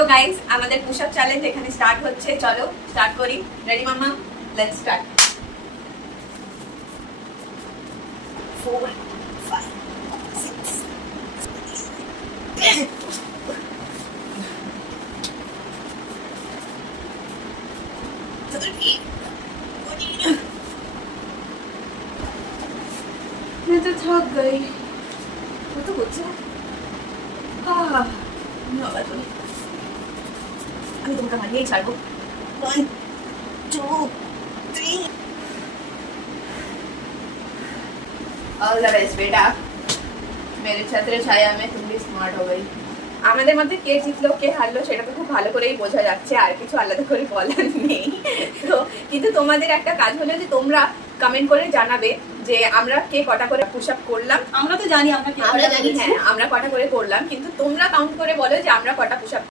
তো গাইস আমাদের push up challenge এখানে স্টার্ট হচ্ছে, চলো স্টার্ট করি। Ready mamma? Let's start. 4 5 6 मैं तो थक गई। वो तो कुछ আমি তোমাকে মানিয়েই ছাড়বো। 1 2 3 ऑल द बेस्ट बेटा, मेरे छत्र छाया में तुम भी स्मार्ट हो गई। আমাদের মধ্যে কে জিতলো কে হারলো সেটা তো খুব ভালো করেই বোঝা যাচ্ছে, আর কিছু আলাদা করে বলার নেই। তো কিন্তু তোমাদের একটা কাজ হলো যে তোমরা কমেন্ট করে জানাবে যে আমরা কে কটা করে পুশ আপ করলাম। আমরা তো জানি আমরা জানি, হ্যাঁ আমরা কটা করে করলাম, কিন্তু তোমরা কাউন্ট করে বলো যে আমরা কটা পুশ আপ